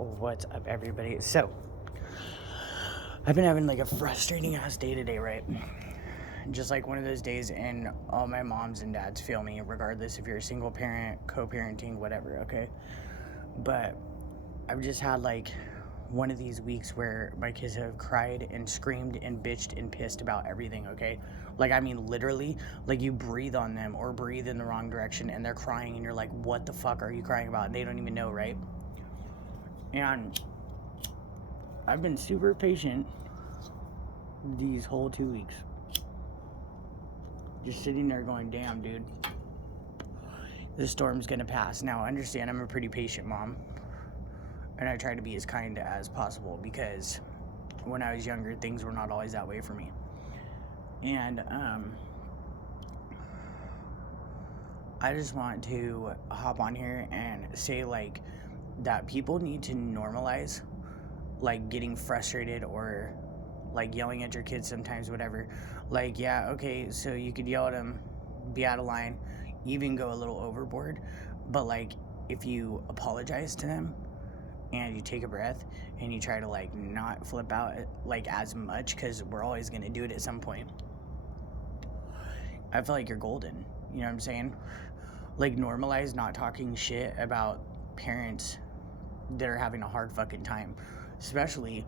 What's up, everybody? So, I've been having like a frustrating ass day today, right? Just like one of those days, and all my moms and dads feel me, regardless if you're a single parent, co parenting, whatever, okay? But I've just had like one of these weeks where my kids have cried and screamed and bitched and pissed about everything, okay? Like, I mean, literally, like you breathe on them or breathe in the wrong direction and they're crying, and you're like, what the fuck are you crying about? And they don't even know, right? And I've been super patient these whole 2 weeks. Just sitting there going, damn, dude, this storm's gonna pass. Now, understand, I'm a pretty patient mom, and I try to be as kind as possible because when I was younger, things were not always that way for me. And I just want to hop on here and say, like, that people need to normalize, like, getting frustrated or like yelling at your kids sometimes, whatever. Like, yeah, okay, so you could yell at them, be out of line, even go a little overboard, but like if you apologize to them and you take a breath and you try to like not flip out like as much, because we're always going to do it at some point, I feel like you're golden. You know what I'm saying? Like, normalize not talking shit about parents that are having a hard fucking time, especially.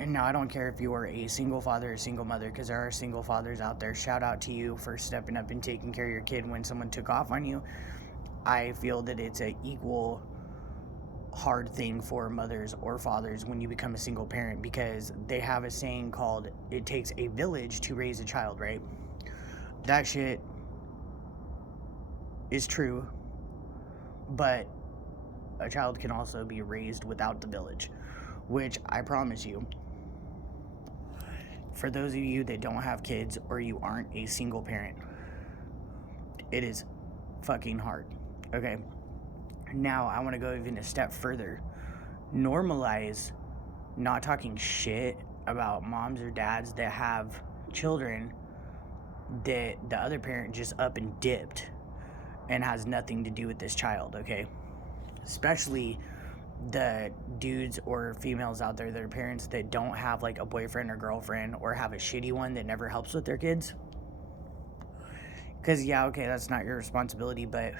And now I don't care if you are a single father or single mother, because there are single fathers out there. Shout out to you for stepping up and taking care of your kid when someone took off on you. I feel that it's an equal hard thing for mothers or fathers when you become a single parent, because they have a saying called, it takes a village to raise a child, right? That shit is true, but a child can also be raised without the village, which I promise you, for those of you that don't have kids or you aren't a single parent, it is fucking hard, okay? Now, I want to go even a step further. Normalize not talking shit about moms or dads that have children that the other parent just up and dipped and has nothing to do with this child, okay? Especially the dudes or females out there that are parents that don't have like a boyfriend or girlfriend, or have a shitty one that never helps with their kids. Because, yeah, okay, that's not your responsibility, but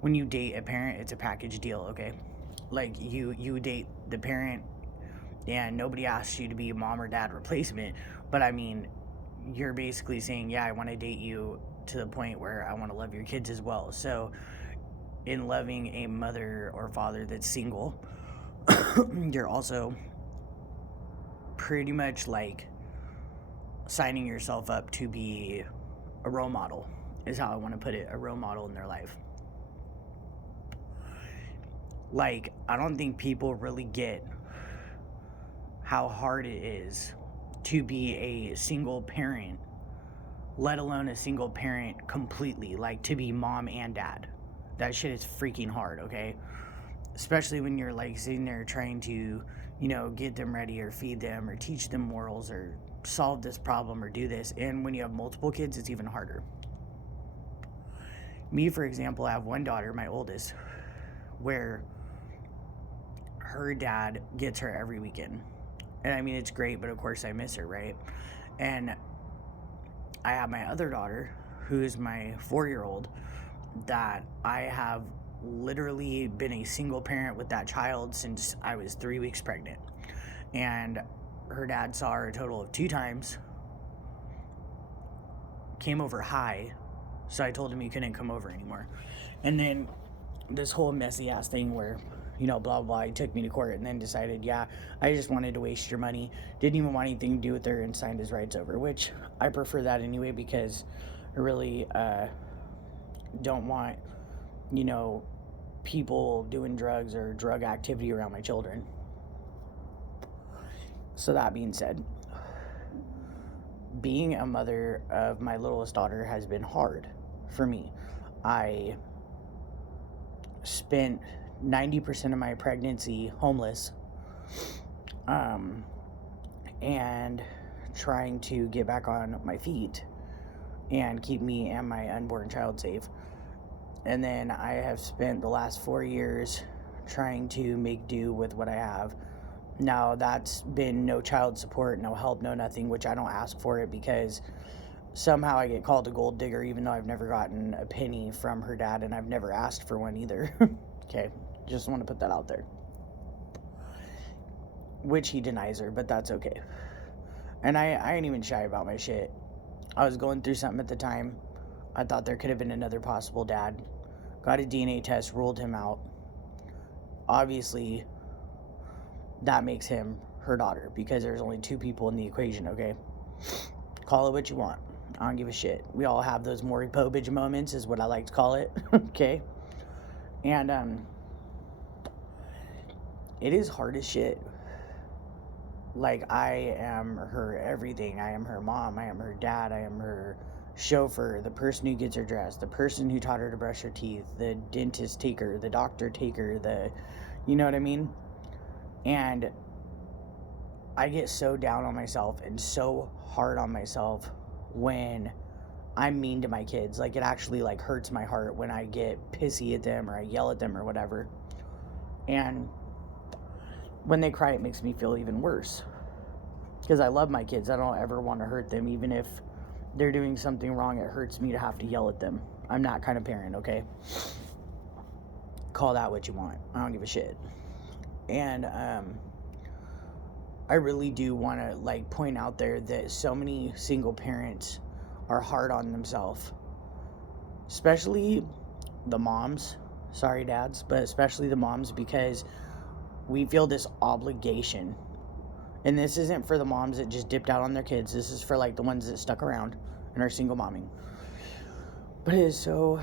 when you date a parent, it's a package deal, okay? Like, you date the parent and nobody asks you to be a mom or dad replacement, but I mean, you're basically saying, yeah, I want to date you to the point where I want to love your kids as well. So in loving a mother or father that's single, you're also pretty much like signing yourself up to be a role model, is how I want to put it, a role model in their life. Like, I don't think people really get how hard it is to be a single parent, let alone a single parent completely, like to be mom and dad. That shit is freaking hard, okay? Especially when you're like sitting there trying to, you know, get them ready or feed them or teach them morals or solve this problem or do this. And when you have multiple kids, it's even harder. Me, for example, I have one daughter, my oldest, where her dad gets her every weekend. And I mean, it's great, but of course I miss her, right? And I have my other daughter, who is my 4-year-old, that I have literally been a single parent with that child since I was 3 weeks pregnant. And her dad saw her a total of 2 times, came over high, so I told him he couldn't come over anymore. And then this whole messy ass thing where, you know, blah, blah, he took me to court and then decided, yeah, I just wanted to waste your money, didn't even want anything to do with her, and signed his rights over, which I prefer that anyway, because I really don't want, you know, people doing drugs or drug activity around my children. So that being said, being a mother of my littlest daughter has been hard for me. I spent 90% of my pregnancy homeless, and trying to get back on my feet and keep me and my unborn child safe. And then I have spent the last 4 years trying to make do with what I have. Now, that's been no child support, no help, no nothing, which I don't ask for it because somehow I get called a gold digger even though I've never gotten a penny from her dad, and I've never asked for one either. Okay, just want to put that out there. Which he denies her, but that's okay. And I ain't even shy about my shit. I was going through something at the time. I thought there could have been another possible dad. Got a DNA test, ruled him out. Obviously, that makes him her daughter because there's only two people in the equation, okay? Call it what you want. I don't give a shit. We all have those Maury Povich moments, is what I like to call it, okay? And it is hard as shit. Like, I am her everything. I am her mom. I am her dad. I am her chauffeur, the person who gets her dressed, the person who taught her to brush her teeth, the dentist taker, the doctor taker, you know what I mean? And I get so down on myself and so hard on myself when I'm mean to my kids. Like, it actually, like, hurts my heart when I get pissy at them or I yell at them or whatever. And when they cry, it makes me feel even worse. Because I love my kids. I don't ever want to hurt them. Even if they're doing something wrong, it hurts me to have to yell at them. I'm that kind of parent, okay? Call that what you want. I don't give a shit. And I really do want to, like, point out there that so many single parents are hard on themselves. Especially the moms. Sorry, dads. But especially the moms, because we feel this obligation. And this isn't for the moms that just dipped out on their kids. This is for, like, the ones that stuck around and are single momming. But it is so,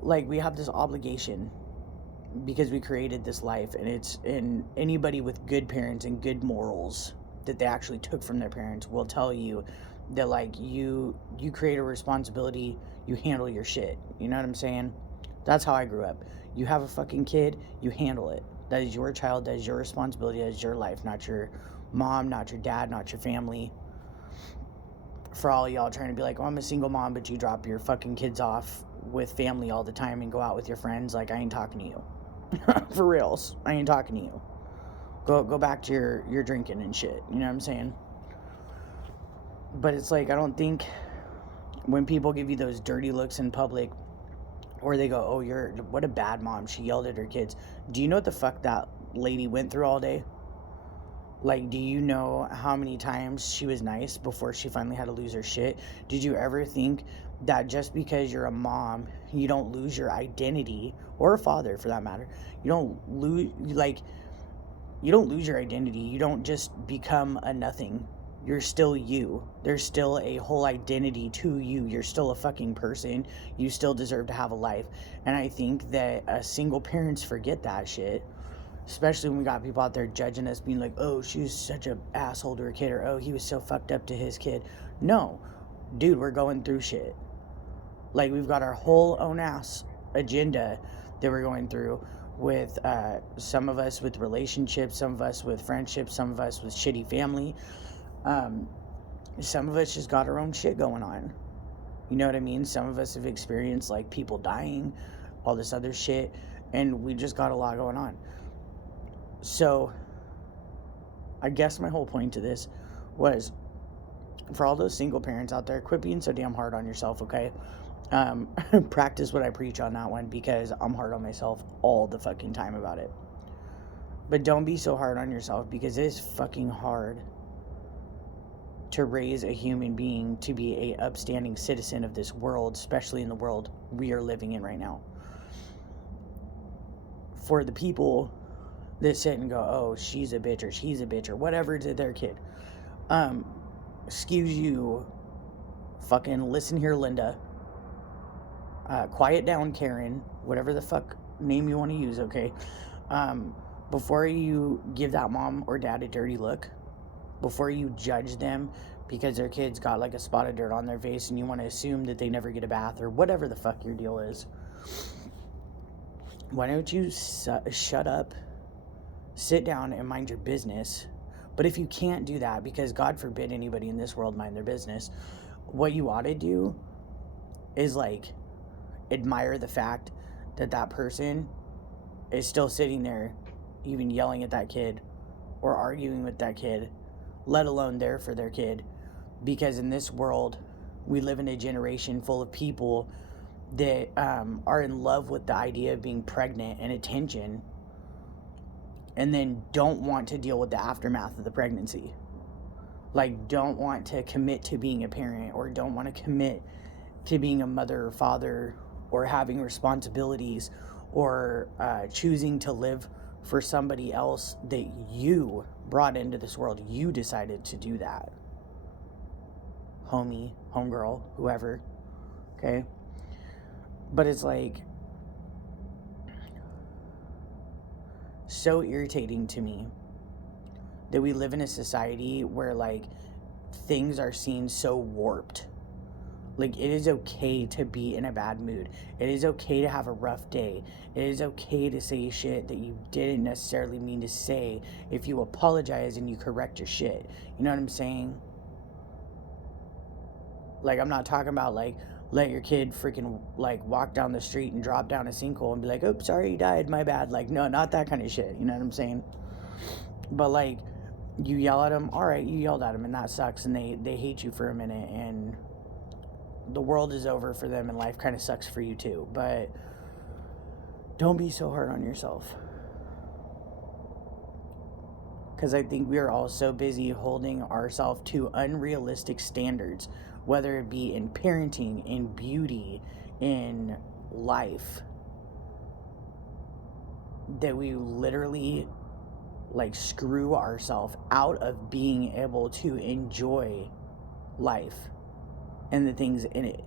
like, we have this obligation because we created this life, and it's in anybody with good parents and good morals that they actually took from their parents will tell you that, like, you create a responsibility, you handle your shit. You know what I'm saying? That's how I grew up. You have a fucking kid, you handle it. That is your child, that is your responsibility, that is your life, not your mom, not your dad, not your family. For all y'all trying to be like, oh, I'm a single mom, but you drop your fucking kids off with family all the time and go out with your friends, like, I ain't talking to you. For reals, I ain't talking to you. Go back to your drinking and shit, you know what I'm saying? But it's like, I don't think when people give you those dirty looks in public, or they go, oh, what a bad mom, she yelled at her kids. Do you know what the fuck that lady went through all day? Like, do you know how many times she was nice before she finally had to lose her shit? Did you ever think that just because you're a mom, you don't lose your identity, or a father for that matter? You don't lose your identity. You don't just become a nothing. You're still you. There's still a whole identity to you. You're still a fucking person. You still deserve to have a life. And I think that single parents forget that shit. Especially when we got people out there judging us, being like, oh, she was such an asshole to her kid, or oh, he was so fucked up to his kid. No, dude, we're going through shit. Like, we've got our whole own ass agenda that we're going through with some of us with relationships, some of us with friendships, some of us with shitty family. Some of us just got our own shit going on. You know what I mean? Some of us have experienced, like, people dying, all this other shit, and we just got a lot going on. So, I guess my whole point to this was, for all those single parents out there, quit being so damn hard on yourself, okay? Practice what I preach on that one, because I'm hard on myself all the fucking time about it. But don't be so hard on yourself, because it is fucking hard to raise a human being to be a upstanding citizen of this world, especially in the world we are living in right now. For the people that sit and go, oh, she's a bitch, or she's a bitch, or whatever to their kid. Excuse you, fucking listen here, Linda. Quiet down, Karen, whatever the fuck name you want to use, okay? Before you give that mom or dad a dirty look, before you judge them because their kids got like a spot of dirt on their face and you want to assume that they never get a bath or whatever the fuck your deal is, why don't you shut up, sit down and mind your business? But if you can't do that, because God forbid anybody in this world mind their business, what you ought to do is, like, admire the fact that that person is still sitting there, even yelling at that kid or arguing with that kid, let alone there for their kid. Because in this world, we live in a generation full of people that are in love with the idea of being pregnant and attention, and then don't want to deal with the aftermath of the pregnancy. Like, don't want to commit to being a parent, or don't want to commit to being a mother or father, or having responsibilities, or choosing to live for somebody else that you brought into this world. You decided to do that. Homie, homegirl, whoever. Okay? But it's like so irritating to me that we live in a society where like things are seen so warped. Like, it is okay to be in a bad mood. It is okay to have a rough day. It is okay to say shit that you didn't necessarily mean to say if you apologize and you correct your shit. You know what I'm saying? Like, I'm not talking about like let your kid freaking like walk down the street and drop down a sinkhole and be like, oops, sorry, he died, my bad. Like, no, not that kind of shit. You know what I'm saying? But like, you yell at him, all right, you yelled at him and that sucks, and they hate you for a minute, and the world is over for them, and life kind of sucks for you too. But don't be so hard on yourself, because I think we are all so busy holding ourselves to unrealistic standards, whether it be in parenting, in beauty, in life, that we literally like screw ourselves out of being able to enjoy life and the things in it.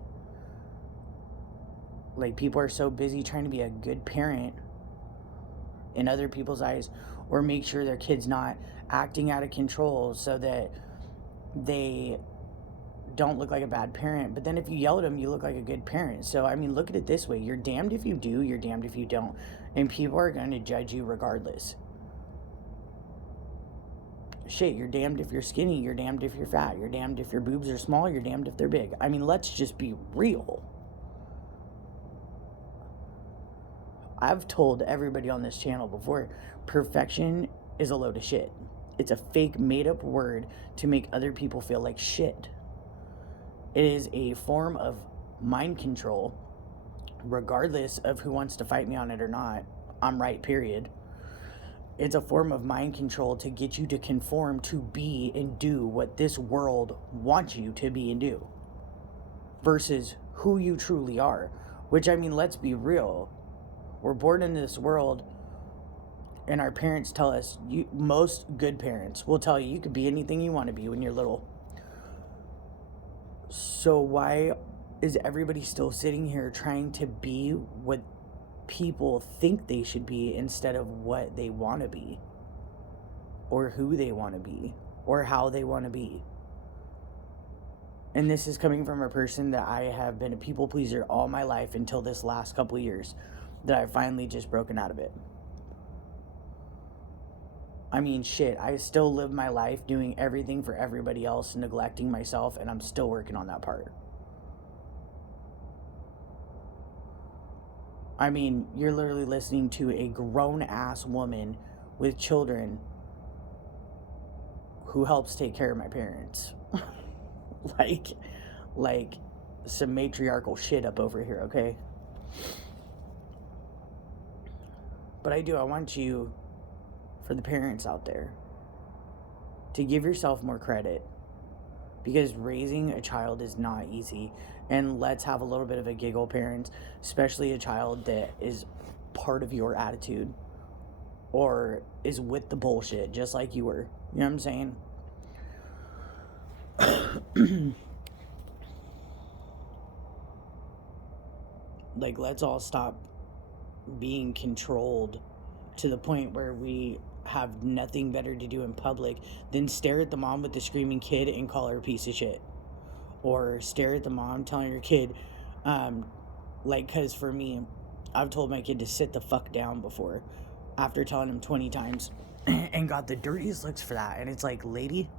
Like, people are so busy trying to be a good parent in other people's eyes, or make sure their kid's not acting out of control so that they don't look like a bad parent. But then if you yell at them, you look like a good parent. So I mean, look at it this way: you're damned if you do, you're damned if you don't, and people are going to judge you regardless. Shit, you're damned if you're skinny, you're damned if you're fat, you're damned if your boobs are small, you're damned if they're big. I mean, let's just be real. I've told everybody on this channel before, perfection is a load of shit. It's a fake, made-up word to make other people feel like shit. It is a form of mind control, regardless of who wants to fight me on it or not. I'm right, period. It's a form of mind control to get you to conform to be and do what this world wants you to be and do, versus who you truly are. Which, I mean, let's be real. We're born into this world, and our parents tell us, most good parents will tell you could be anything you want to be when you're little. So why is everybody still sitting here trying to be what people think they should be instead of what they want to be, or who they want to be, or how they want to be? And this is coming from a person that I have been a people pleaser all my life until this last couple of years that I've finally just broken out of it. I mean, shit, I still live my life doing everything for everybody else, neglecting myself, and I'm still working on that part. I mean, you're literally listening to a grown-ass woman with children who helps take care of my parents. like some matriarchal shit up over here, okay? But I want you, for the parents out there, to give yourself more credit, because raising a child is not easy. And let's have a little bit of a giggle, parents, especially a child that is part of your attitude or is with the bullshit just like you were. You know what I'm saying? Like, let's all stop being controlled to the point where we have nothing better to do in public than stare at the mom with the screaming kid and call her a piece of shit. Or stare at the mom telling her kid, because for me, I've told my kid to sit the fuck down before, after telling him 20 times, and got the dirtiest looks for that. And it's like, lady,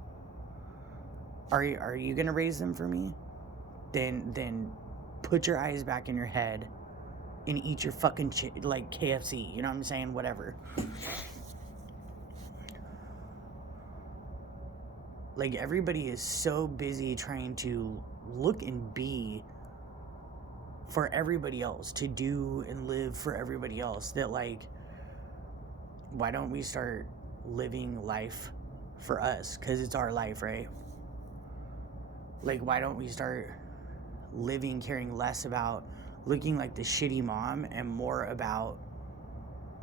are you gonna raise them for me? Then put your eyes back in your head and eat your fucking like KFC. You know what I'm saying? Whatever. Like, everybody is so busy trying to look and be for everybody else, to do and live for everybody else, that, like, why don't we start living life for us? Because it's our life, right? Like, why don't we start living, caring less about looking like the shitty mom and more about,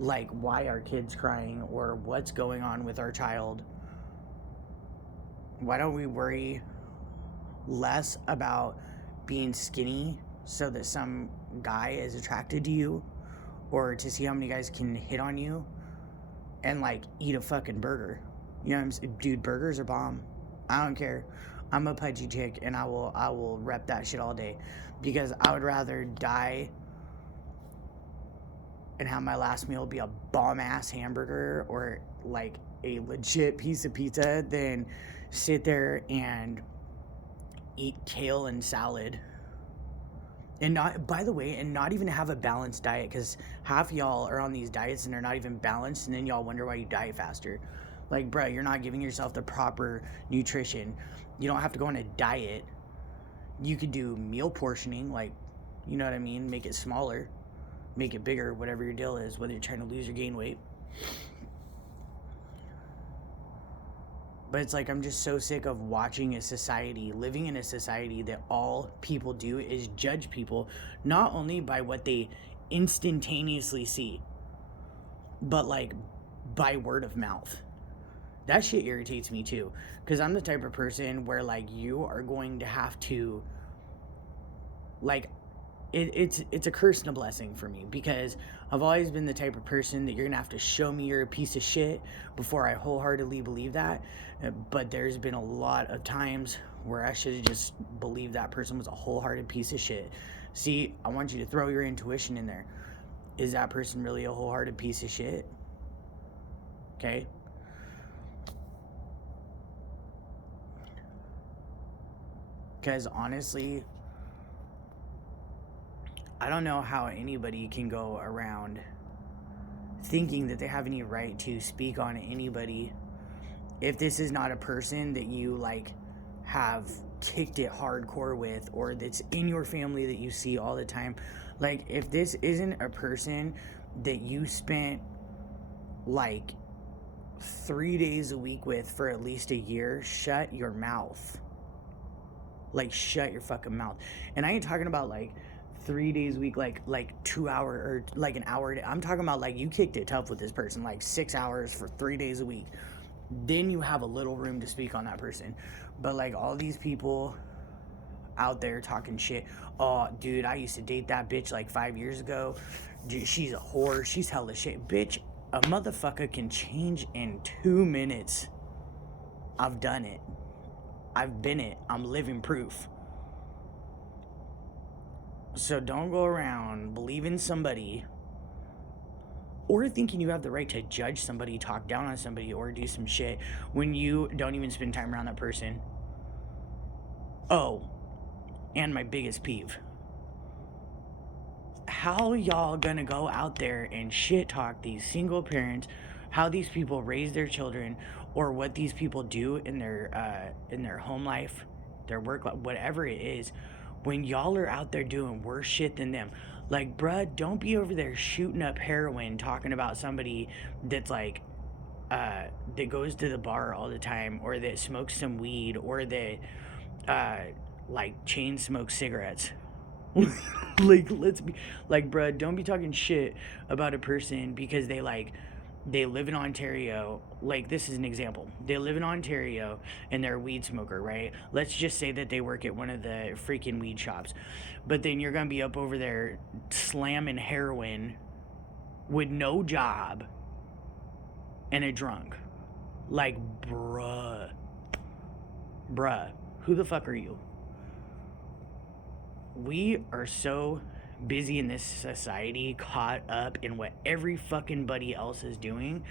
like, why our kid's crying or what's going on with our child? Why don't we worry less about being skinny so that some guy is attracted to you, or to see how many guys can hit on you, and, like, eat a fucking burger? You know what I'm saying? Dude, burgers are bomb. I don't care. I'm a pudgy chick, and I will rep that shit all day, because I would rather die and have my last meal be a bomb ass hamburger or, like, a legit piece of pizza than sit there and eat kale and salad, and not, by the way, and not even have a balanced diet, because half y'all are on these diets and they're not even balanced, and then y'all wonder why you die faster. Like, bro, you're not giving yourself the proper nutrition. You don't have to go on a diet. You could do meal portioning, like, you know what I mean? Make it smaller, make it bigger, whatever your deal is, whether you're trying to lose or gain weight. But it's like, I'm just so sick of watching a society, living in a society that all people do is judge people, not only by what they instantaneously see, but, like, by word of mouth. That shit irritates me too, because I'm the type of person where, like, you are going to have to, like, it's a curse and a blessing for me, because I've always been the type of person that you're gonna have to show me you're a piece of shit before I wholeheartedly believe that. But there's been a lot of times where I should have just believed that person was a wholehearted piece of shit. See, I want you to throw your intuition in there. Is that person really a wholehearted piece of shit? Okay. Because honestly, I don't know how anybody can go around thinking that they have any right to speak on anybody if this is not a person that you, like, have kicked it hardcore with, or that's in your family that you see all the time. Like, if this isn't a person that you spent, like, 3 days a week with for at least a year, shut your mouth. Like, shut your fucking mouth. And I ain't talking about, like, 3 days a week, like 2 hour, or like an hour. I'm talking about, like, you kicked it tough with this person, like 6 hours for 3 days a week. Then you have a little room to speak on that person. But, like, all these people out there talking shit. Oh, dude, I used to date that bitch like 5 years ago. Dude, she's a whore. She's hella shit. Bitch, a motherfucker can change in 2 minutes. I've done it. I've been it. I'm living proof. So don't go around believing somebody, or thinking you have the right to judge somebody, talk down on somebody, or do some shit when you don't even spend time around that person. Oh, and my biggest peeve. How y'all gonna go out there and shit talk these single parents, how these people raise their children, or what these people do in their home life, their work life, whatever it is, when y'all are out there doing worse shit than them? Like, bruh, don't be over there shooting up heroin talking about somebody that's, like, that goes to the bar all the time, or that smokes some weed, or that like, chain smokes cigarettes. Like, let's be like, bruh, don't be talking shit about a person because they live in Ontario. Like, this is an example. They live in Ontario and they're a weed smoker, right? Let's just say that they work at one of the freaking weed shops. But then you're going to be up over there slamming heroin with no job and a drunk. Like, bruh, who the fuck are you? We are so busy in this society, caught up in what every fucking buddy else is doing,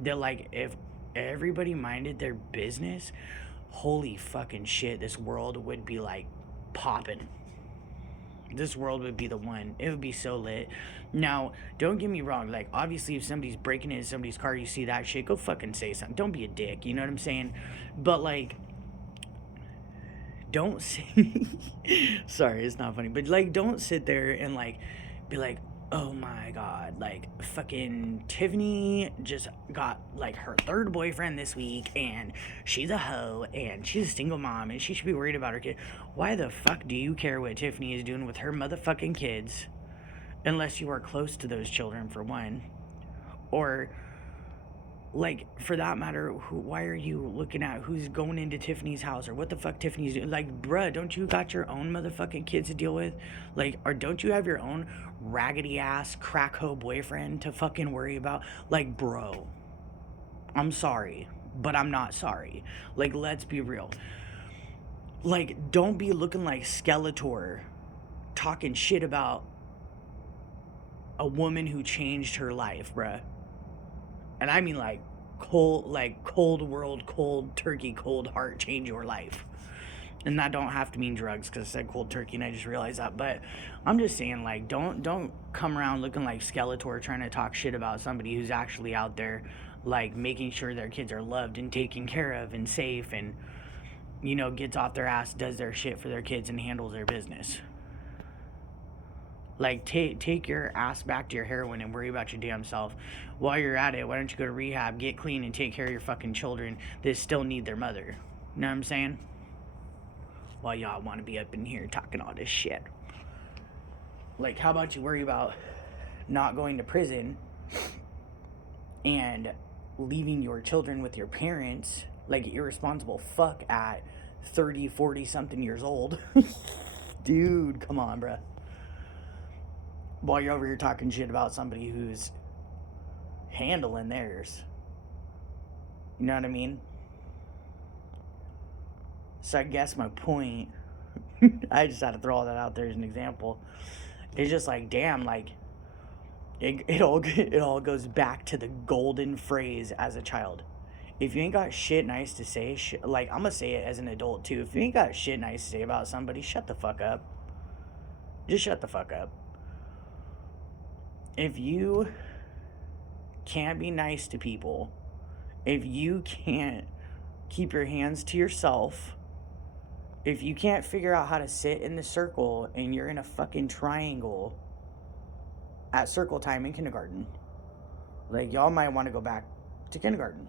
that, like, if everybody minded their business, holy fucking shit, this world would be, like, popping. this world would be the one. It would be so lit. Now, don't get me wrong. Like, obviously, if somebody's breaking into somebody's car, you see that shit, go fucking say something. Don't be a dick. You know what I'm saying? But, like, don't say... Sorry, it's not funny. But, like, don't sit there and, like, be like, oh my god, like, fucking Tiffany just got, like, her third boyfriend this week, and she's a hoe, and she's a single mom, and she should be worried about her kid. Why the fuck do you care what Tiffany is doing with her motherfucking kids? Unless you are close to those children, for one. Or, like, for that matter, why are you looking at who's going into Tiffany's house, or what the fuck Tiffany's doing? Like, bruh, don't you got your own motherfucking kids to deal with? Like, or don't you have your own raggedy ass crack hoe boyfriend to fucking worry about? Like, bro, I'm sorry, but I'm not sorry. Like, let's be real. Like, don't be looking like Skeletor talking shit about a woman who changed her life, bruh. And I mean, like, cold world, cold turkey, cold heart, change your life. And that don't have to mean drugs, because I said cold turkey and I just realized that. But I'm just saying, like, don't come around looking like Skeletor trying to talk shit about somebody who's actually out there, like, making sure their kids are loved and taken care of and safe, and, you know, gets off their ass, does their shit for their kids, and handles their business. Like, take your ass back to your heroin and worry about your damn self. While you're at it, why don't you go to rehab, get clean, and take care of your fucking children that still need their mother? You know what I'm saying? While y'all want to be up in here talking all this shit. Like, how about you worry about not going to prison and leaving your children with your parents like an irresponsible fuck at 30, 40 something years old? Dude, come on, bruh. While you're over here talking shit about somebody who's handling theirs. You know what I mean? So I guess my point, I just had to throw all that out there as an example. It's just like, damn, like, it all goes back to the golden phrase as a child. If you ain't got shit nice to say, like, I'm gonna say it as an adult too. If you ain't got shit nice to say about somebody, shut the fuck up. Just shut the fuck up. If you can't be nice to people, if you can't keep your hands to yourself, if you can't figure out how to sit in the circle and you're in a fucking triangle at circle time in kindergarten, like, y'all might want to go back to kindergarten.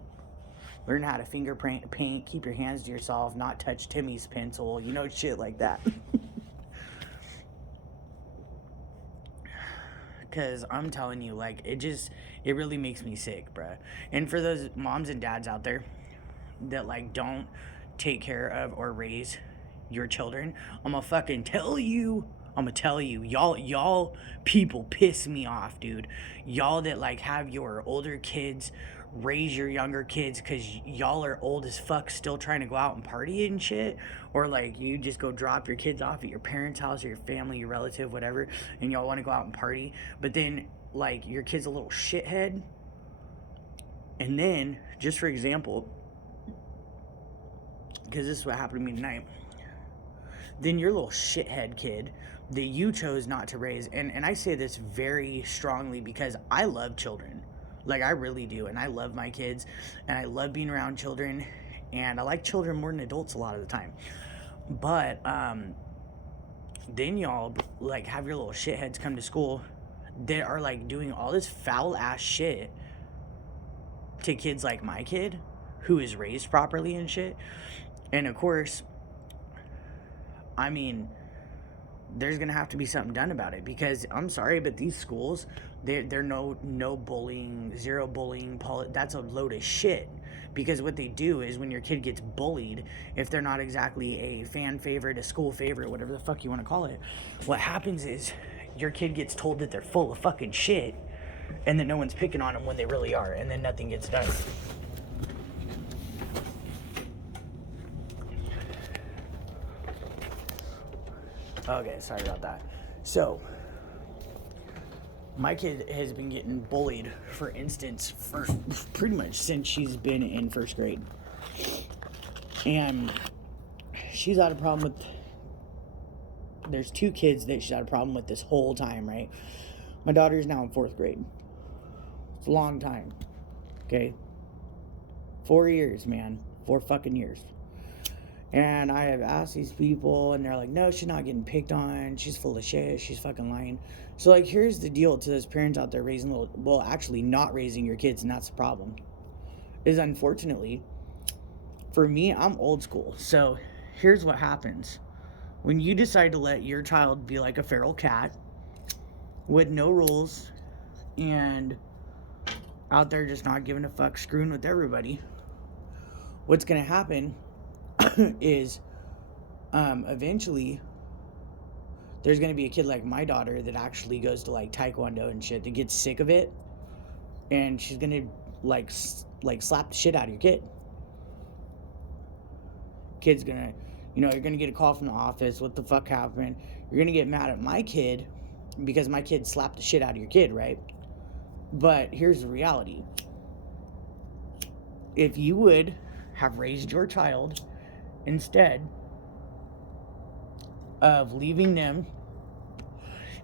Learn how to finger paint, keep your hands to yourself, not touch Timmy's pencil, you know, shit like that. Because I'm telling you, like, it really makes me sick, bruh. And for those moms and dads out there that, like, don't take care of or raise your children, I'm gonna fucking tell you, y'all people piss me off, dude. Y'all that, like, have your older kids raise your younger kids because y'all are old as fuck still trying to go out and party and shit, or, like, you just go drop your kids off at your parents' house or your family, your relative, whatever, and y'all want to go out and party, but then, like, your kid's a little shithead, and then, just for example, because this is what happened to me tonight, then your little shithead kid that you chose not to raise, and I say this very strongly because I love children. Like, I really do, and I love my kids, and I love being around children, and I like children more than adults a lot of the time. But, then y'all, like, have your little shitheads come to school that are, like, doing all this foul-ass shit to kids like my kid, who is raised properly and shit. And, of course, I mean, there's gonna have to be something done about it, because I'm sorry, but these schools, they're no bullying, zero bullying, that's a load of shit. Because what they do is, when your kid gets bullied, if they're not exactly a fan favorite, a school favorite, whatever the fuck you want to call it, what happens is your kid gets told that they're full of fucking shit, and that no one's picking on them when they really are, and then nothing gets done. Okay, sorry about that. So, my kid has been getting bullied, for instance, for pretty much since she's been in first grade. And she's had a problem with there's two kids that she's had a problem with this whole time, right? My daughter's now in 4th grade. It's a long time. Okay? 4 years, man. 4 fucking years. And I have asked these people, and they're like, no, she's not getting picked on. She's full of shit. She's fucking lying. So, like, here's the deal to those parents out there raising little, well, actually not raising your kids, and that's the problem. Is unfortunately, for me, I'm old school. So, here's what happens. When you decide to let your child be like a feral cat with no rules and out there just not giving a fuck, screwing with everybody, what's going to happen is eventually there's going to be a kid like my daughter that actually goes to like taekwondo and shit that gets sick of it, and she's going to like slap the shit out of your kid. Kid's going to, you're going to get a call from the office. What the fuck happened? You're going to get mad at my kid because my kid slapped the shit out of your kid, right? But here's the reality. If you would have raised your child instead of leaving them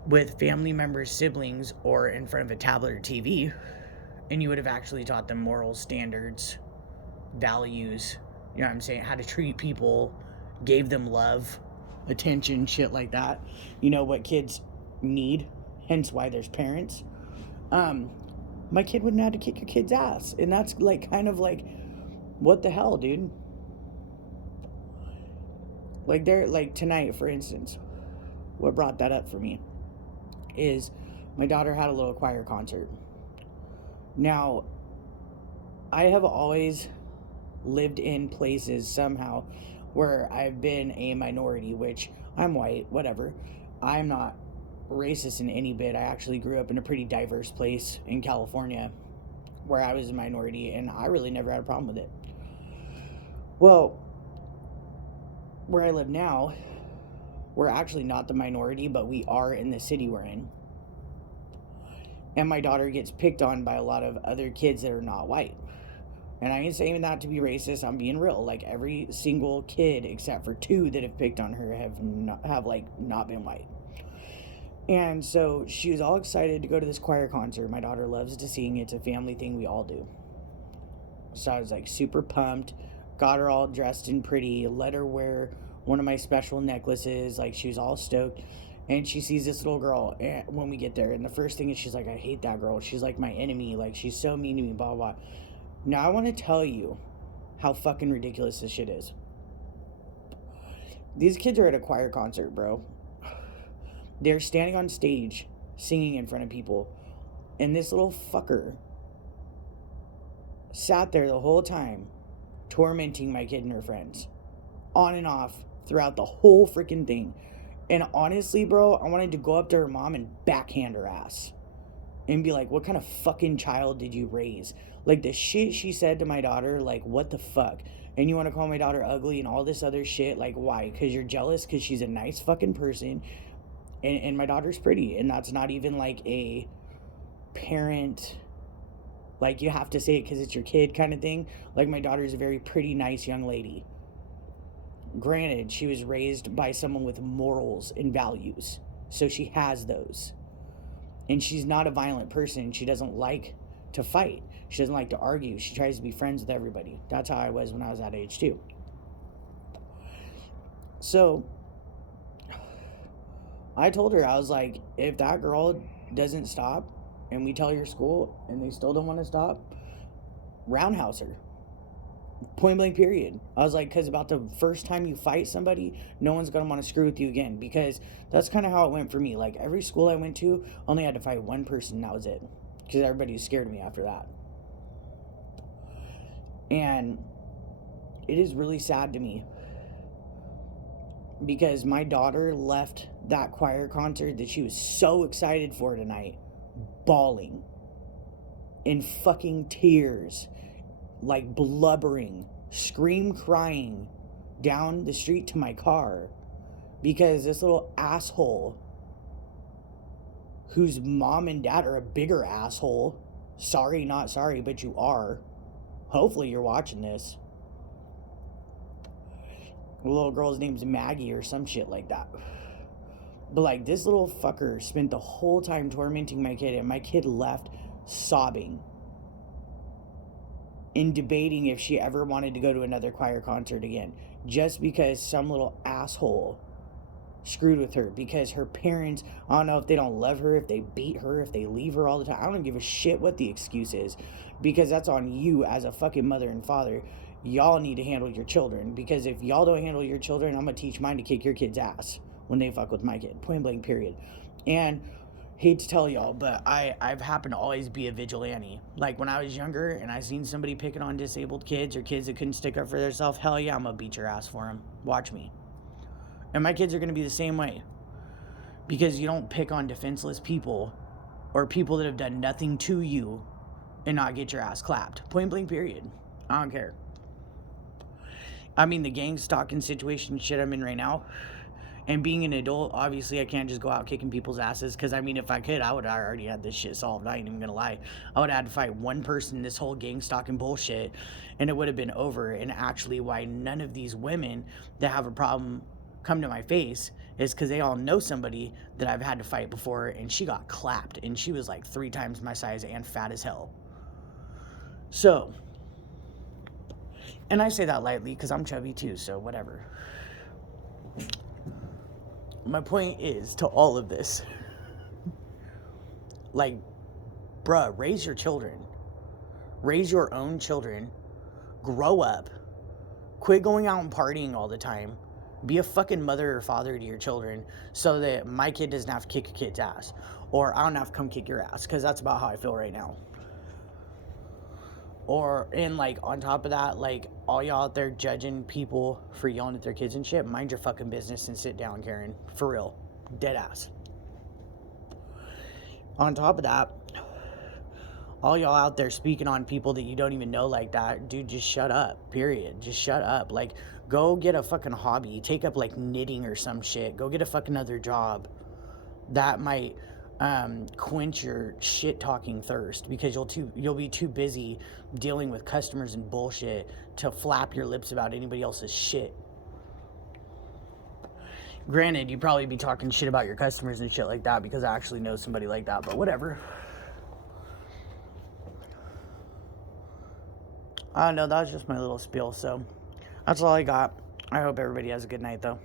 with family members, siblings, or in front of a tablet or TV, and you would have actually taught them moral standards, values, you know what I'm saying, how to treat people, gave them love, attention, shit like that, what kids need, hence why there's parents, my kid wouldn't have to kick your kid's ass. And that's like kind of like, what the hell, dude? Like, they're like tonight, for instance, what brought that up for me is my daughter had a little choir concert. Now, I have always lived in places somehow where I've been a minority, which I'm white, whatever. I'm not racist in any bit. I actually grew up in a pretty diverse place in California where I was a minority, and I really never had a problem with it. Well, where I live now, we're actually not the minority, but we are in the city we're in. And my daughter gets picked on by a lot of other kids that are not white. And I ain't saying that to be racist. I'm being real. Like, every single kid except for 2 that have picked on her have not been white. And so she was all excited to go to this choir concert. My daughter loves to sing. It's a family thing we all do. So I was like super pumped. Got her all dressed and pretty. Let her wear one of my special necklaces. Like, she was all stoked. And she sees this little girl when we get there. And the first thing is she's like, I hate that girl. She's like my enemy. Like, she's so mean to me, blah, blah. Now, I want to tell you how fucking ridiculous this shit is. These kids are at a choir concert, bro. They're standing on stage, singing in front of people. And this little fucker sat there the whole time, tormenting my kid and her friends. On and off, throughout the whole freaking thing. And honestly, bro, I wanted to go up to her mom and backhand her ass. And be like, what kind of fucking child did you raise? Like, the shit she said to my daughter, like, what the fuck? And you want to call my daughter ugly and all this other shit? Like, why? Because you're jealous? Because she's a nice fucking person. And my daughter's pretty. And that's not even like a parent, like, you have to say it because it's your kid kind of thing. Like, my daughter's a very pretty, nice young lady. Granted, she was raised by someone with morals and values. So she has those. And she's not a violent person. She doesn't like to fight. She doesn't like to argue. She tries to be friends with everybody. That's how I was when I was that age too. So I told her, I was like, if that girl doesn't stop and we tell your school and they still don't want to stop, roundhouse her. Point blank period. I was like, because about the first time you fight somebody, no one's going to want to screw with you again. Because that's kind of how it went for me. Like, every school I went to, only had to fight one person, and that was it. Because everybody was scared of me after that. And it is really sad to me. Because my daughter left that choir concert that she was so excited for tonight, bawling. In fucking tears. Like, blubbering, crying down the street to my car because this little asshole whose mom and dad are a bigger asshole, sorry, not sorry, but you are. Hopefully you're watching this. The little girl's name's Maggie or some shit like that. But like, this little fucker spent the whole time tormenting my kid, and my kid left sobbing and debating if she ever wanted to go to another choir concert again, just because some little asshole screwed with her. Because her parents, I don't know if they don't love her, if they beat her, if they leave her all the time. I don't give a shit what the excuse is, because that's on you as a fucking mother and father. Y'all need to handle your children, because if y'all don't handle your children, I'm gonna teach mine to kick your kid's ass when they fuck with my kid. Point blank, period. And hate to tell y'all, but I've happened to always be a vigilante. Like, when I was younger and I seen somebody picking on disabled kids or kids that couldn't stick up for themselves, hell yeah, I'm gonna beat your ass for them. Watch me. And my kids are gonna be the same way, because you don't pick on defenseless people or people that have done nothing to you and not get your ass clapped. Point blank, period. I don't care. I mean, the gang stalking situation shit I'm in right now, and being an adult, obviously I can't just go out kicking people's asses, because I mean, if I could, I would have already had this shit solved. I ain't even gonna lie. I would have had to fight one person in this whole gang stalking bullshit, and it would have been over. And actually, why none of these women that have a problem come to my face is because they all know somebody that I've had to fight before, and she got clapped, and she was like 3 times my size and fat as hell. So, and I say that lightly because I'm chubby too, so whatever. My point is, to all of this, like, bruh, raise your children. Raise your own children. Grow up. Quit going out and partying all the time. Be a fucking mother or father to your children, so that my kid doesn't have to kick a kid's ass. Or I don't have to come kick your ass, because that's about how I feel right now. Or, and like, on top of that, like, all y'all out there judging people for yelling at their kids and shit, mind your fucking business and sit down, Karen. For real. Dead ass. On top of that, all y'all out there speaking on people that you don't even know like that, dude, just shut up, period. Just shut up. Like, go get a fucking hobby. Take up, like, knitting or some shit. Go get a fucking other job. That might quench your shit talking thirst, because you'll be too busy dealing with customers and bullshit to flap your lips about anybody else's shit. Granted, you'd probably be talking shit about your customers and shit like that, because I actually know somebody like that, but whatever. I don't know, that was just my little spiel, so that's all I got. I hope everybody has a good night, though.